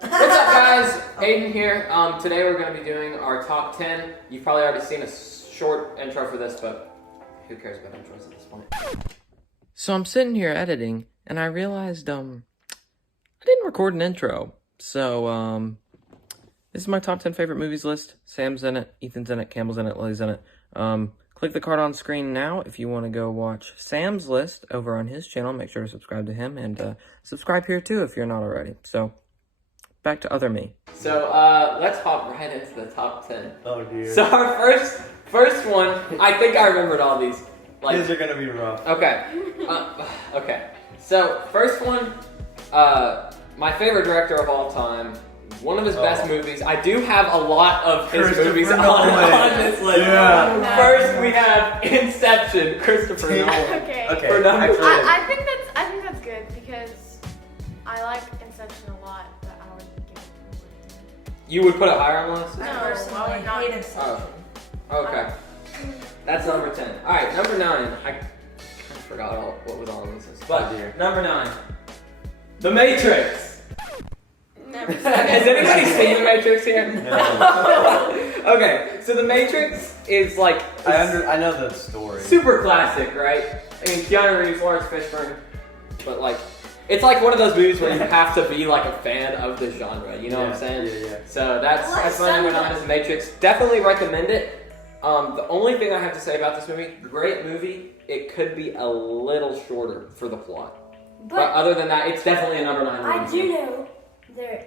What's up, guys? Aiden here. Today we're going to be doing our top 10. You've probably already seen a short intro for this, but who cares about intros at this point? So I'm sitting here editing, and I realized I didn't record an intro. So this is my top 10 favorite movies list. Sam's in it, Ethan's in it, Campbell's in it, Lily's in it. Click the card on screen now if you want to go watch Sam's list over on his channel. Make sure to subscribe to him, and subscribe here too if you're not already. So back to other me. So let's hop right into the top 10. Oh dear. So our first one, I think I remembered all these. These are gonna be rough. Okay. Okay. So first one, my favorite director of all time. One of his best movies. I do have a lot of his movies on this list. Yeah. First, we have Inception, Christopher Nolan. Okay. For number I think that's good because I like Inception a lot, but I would give it. You would put it higher on the list? No, I I personally would not. hate Inception. Oh, okay. That's number 10. All right, number 9. I forgot what was on this list. But number 9, The Matrix. Never seen Has it. anybody seen The Matrix here? No. Okay, so The Matrix is like I know the story. super classic, right? I mean, Keanu Reeves, Lawrence Fishburne, but like, it's like one of those movies where you have to be like a fan of the genre. You know what I'm saying? Yeah. So that's my number 9 is The Matrix. Definitely recommend it. The only thing I have to say about this movie, great movie. It could be a little shorter for the plot, but other than that, it's definitely a number 9 movie. I do know there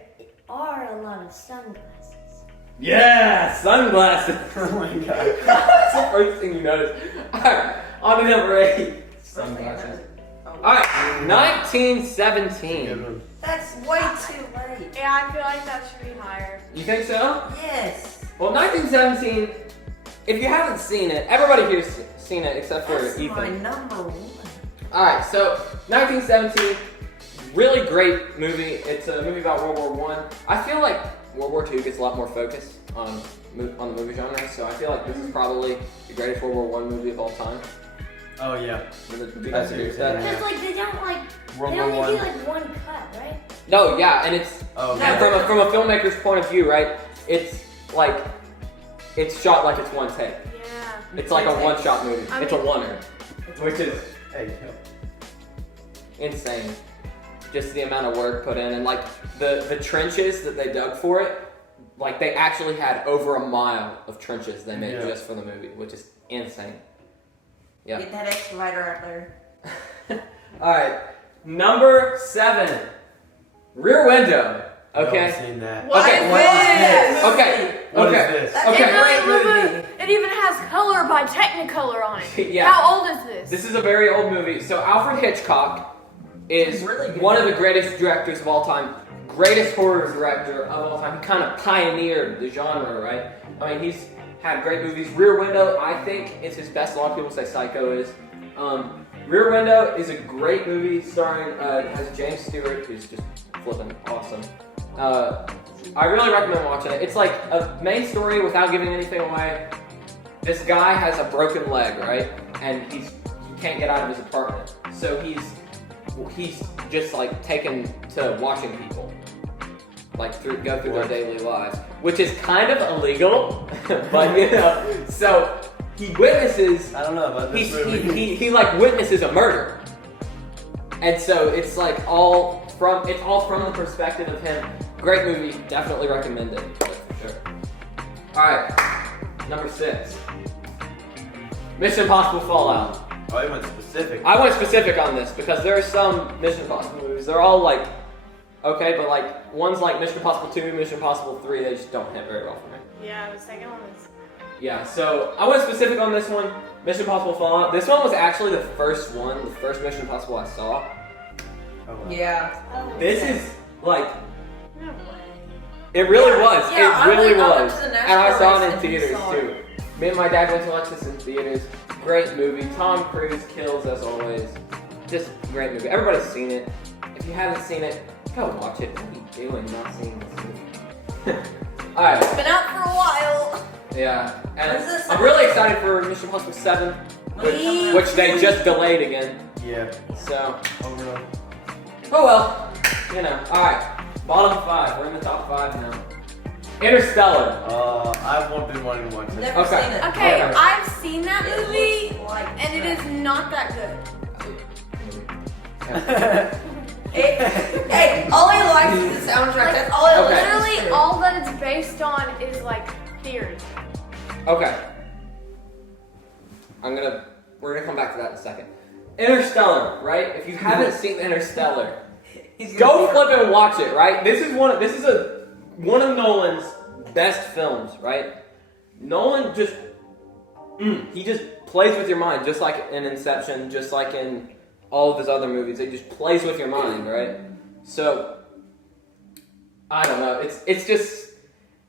are a lot of sunglasses. Yeah, sunglasses. Oh my god. That's the first thing you notice. Alright, on to number 8. Sunglasses. Alright, 1917. Good one. That's way too late. Yeah, I feel like that should be higher. You think so? Yes. Well, 1917, if you haven't seen it, everybody here's seen it except for That's my Ethan. number 1. Alright, so 1917, really great movie. It's a movie about World War I. I feel like World War II gets a lot more focus on the movie genre, so I feel like this is probably the greatest World War I movie of all time. Oh yeah. Do you I guys see agree what with you're that? saying. Because like they don't like World they War only do I. like one cut, right? No, yeah, and it's Oh, and from a filmmaker's point of view, right? It's like it's shot like it's one take. Yeah. It's like a one-shot movie. It's a oneer, which is Hey, insane. Just the amount of work put in, and like the trenches that they dug for it, like they actually had over a mile of trenches they made just for the movie, which is insane. Yeah. Get that excavator out there. All right, number 7, Rear Window. I Okay. haven't seen that. What Okay. is What this? Okay. What is Okay. this? That's Okay. a great movie. It even has color by Technicolor on it. Yeah. How old is this? This is a very old movie. So Alfred Hitchcock is Really good. one of the greatest directors of all time, greatest horror director of all time. He kind of pioneered the genre, right? I mean, he's had great movies. Rear Window, I think, is his best. A lot of people say Psycho is. Rear Window is a great movie starring, has James Stewart, who's just flipping awesome. I really recommend watching it. It's like a main story without giving anything away. This guy has a broken leg, right? And he can't get out of his apartment. So he's just like taken to watching people, like go through their daily lives, which is kind of illegal, but you know. So he witnesses. I don't know about this movie. He like witnesses a murder, and so it's like all from the perspective of him. Great movie, definitely recommend it, that's for sure. All right, number 6, Mission Impossible Fallout. Oh, I went specific. I went specific on this because there are some Mission Impossible movies. They're all like okay, but like ones like Mission Impossible 2, Mission Impossible 3, they just don't hit very well for me. Yeah, the second one is. Yeah, so I went specific on this one, Mission Impossible Fallout. This one was actually the first Mission Impossible I saw. Oh, wow. Yeah. This is like, No way. it really was. Yeah, It really I went was. to the And I saw it in National theaters Race and too. Me and my dad went to watch this in theaters. Great movie. Tom Cruise kills as always. Just great movie. Everybody's seen it. If you haven't seen it, go watch it. What are you doing not seeing this movie? Alright. It's been out for a while. Yeah. And When's this? I'm really excited for Mission Impossible 7, which they just delayed again. Yeah. So, Oh no. oh well. You know. Alright. Bottom 5. We're in the top 5 now. Interstellar. I've been wanting to watch it. Never Okay. seen it. Okay, Okay. I've seen that It movie, looks like and it is not that good. Hey, all he likes is the soundtrack. Like, That's all he Okay. listens Literally, to. all that it's based on is like theory. Okay. We're gonna come back to that in a second. Interstellar, right? If you haven't seen Interstellar, He's go gonna flip and watch it, right? This is one of Nolan's best films, right? Nolan just he just plays with your mind, just like in Inception, just like in all of his other movies. He just plays with your mind, right? So I don't know. It's just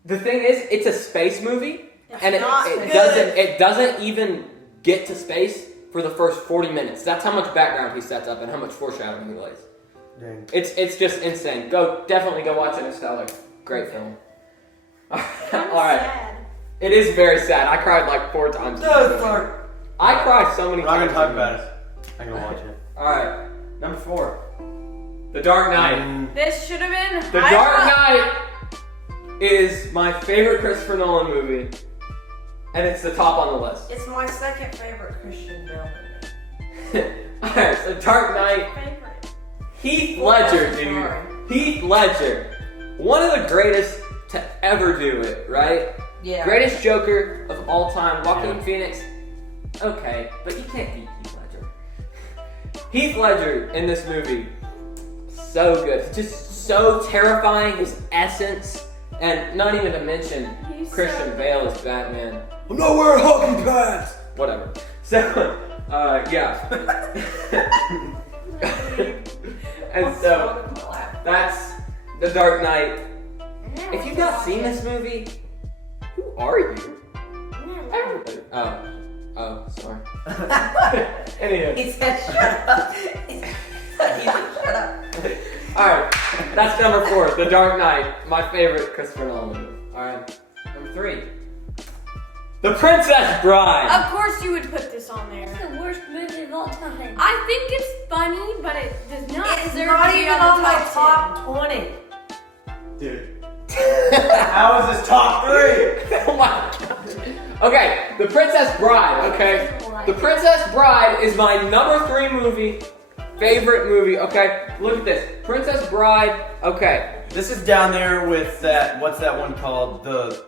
the thing is, it's a space movie, and not it good. doesn't even get to space for the first 40 minutes. That's how much background he sets up and how much foreshadowing he lays. Dang. It's just insane. Definitely go watch Interstellar. Great film. All Kinda right. sad. It is very sad. I cried like 4 times. I cried so many We're not times. gonna talk about it. I'm gonna watch it. All right. Number 4. The Dark Knight. This should have been. The higher Dark up. Knight is my favorite Christopher Nolan movie, and it's the top on the list. It's my second favorite Christian Bale movie. Alright, so Dark Knight, Favorite. Heath Well, Ledger, that's dude. sorry. Heath Ledger. One of the greatest to ever do it, right? Yeah. Greatest Joker of all time. Joaquin Yeah. Phoenix. Okay, but you can't beat Heath Ledger. Heath Ledger in this movie, so good. Just so terrifying, his essence. And not even to mention He's Christian so- Bale as Batman. I'm not wearing hockey pads! Whatever. So, yeah. And so, that's The Dark Knight. If you've not seen this movie, who are you? Everybody. Oh, sorry. Anyway. He said shut up. He said shut up. Alright, that's number 4, The Dark Knight, my favorite Christopher Nolan movie. Alright, number 3, The Princess Bride. Of course, you would put this on there. It's the worst movie of all time. I think it's funny, but it does not It's deserve not to be even on on the my top top 20. Dude. How is this top 3? Oh my god. Okay, The Princess Bride, okay? The Princess Bride is my number 3 movie, favorite movie, okay? Look at this. Princess Bride, okay. This is down there with that. What's that one called? The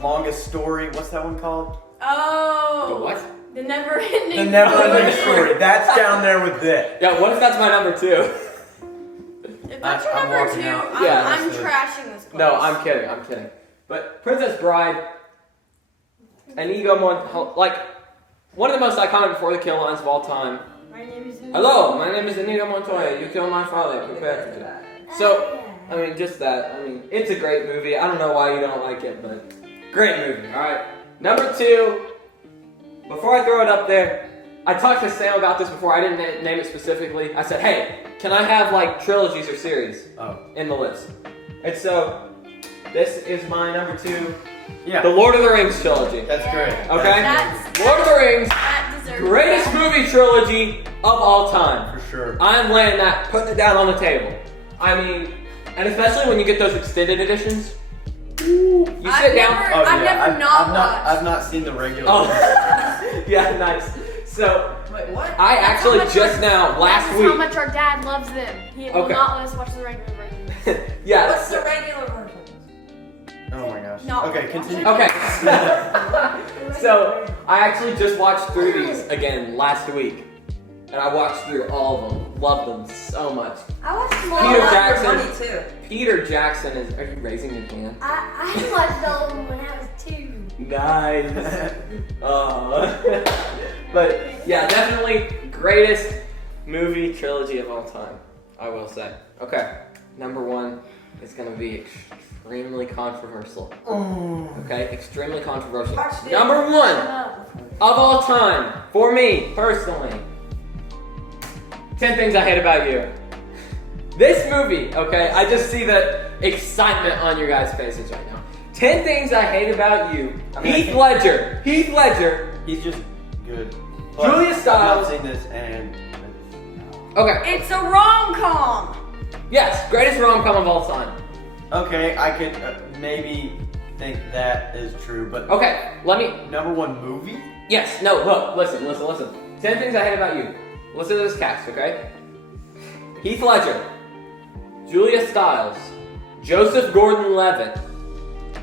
longest story. What's that one called? Oh. The what? The never-ending. The never-ending story. That's down there with it. Yeah, what if that's my number 2? If that's your I'm number walking 2, out. Yeah, I'm that's it. trashing this place. No, I'm kidding. But Princess Bride, Inigo Montoya, like, one of the most iconic before the kill lines of all time. My name is. Hello, my name is Inigo Montoya. You killed my father. Prepare to. So, I mean, just that. I mean, it's a great movie. I don't know why you don't like it, but great movie. All right. Number 2. Before I throw it up there, I talked to Sam about this before. I didn't name it specifically. I said, hey, can I have like trilogies or series in the list? And so, this is my number 2. Yeah. The Lord of the Rings trilogy. That's great. Okay? That's- Lord of the Rings, That deserves. greatest movie trilogy of all time. For sure. I'm laying that, putting it down on the table. I mean, and especially when you get those extended editions. You sit down. I've never not watched. I've not seen the regular. Oh, yeah, nice. So, Wait, what? I That's actually how much just now, last That's how week. much our dad loves them. He will Okay. not let us watch the regular version. Yeah. What's the regular version? Oh my gosh. No. Okay, continue. Okay. So, I actually just watched through these again last week. And I watched through all of them. Loved them so much. I watched them all. Peter Well, Jackson. Money too. Peter Jackson is. Are you raising your hand? I watched all of them when I was 2. Nice. But yeah, definitely greatest movie trilogy of all time, I will say. Okay, number 1 is gonna be extremely controversial. Okay, extremely controversial. Watched it. Number 1 of all time, for me personally, 10 Things I Hate About You. This movie, okay, I just see the excitement on your guys' faces right now. 10 Things I Hate About You. I mean, Heath Ledger. He's just good. Julia I've Stiles. not seen this and. Okay. It's a rom-com. Yes, greatest rom-com of all time. Okay, I could maybe think that is true, but Okay, let me. number one movie? Yes, no, look, listen. 10 things I hate about you. Listen to this cast, okay? Heath Ledger, Julia Stiles, Joseph Gordon-Levitt.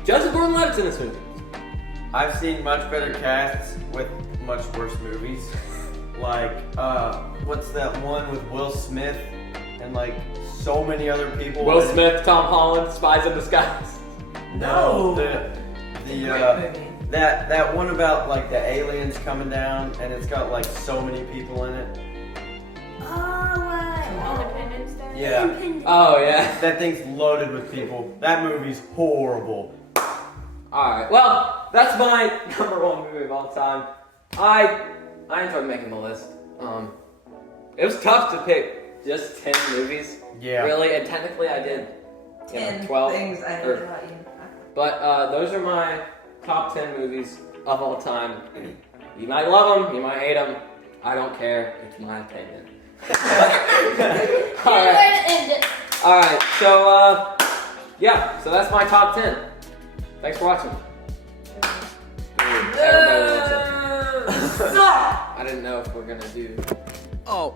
Joseph Gordon-Levitt's in this movie. I've seen much better casts with much worse movies. Like, what's that one with Will Smith and like so many other people? Will Smith, Tom Holland, Spies in Disguise. No, Great movie. that one about like the aliens coming down and it's got like so many people in it. Independence Day. Yeah, Oh, yeah. that thing's loaded with people. That movie's horrible. Alright, well, that's my number one movie of all time. I enjoyed making the list. It was tough to pick just 10 movies. Yeah. Really, and technically I did 10 12. things I hate or- about you. But those are my top 10 movies of all time. You might love them, you might hate them. I don't care. It's my opinion. Alright, so yeah, so that's my top 10. Thanks for watching. Everybody loves it. I didn't know if we're gonna do. Oh.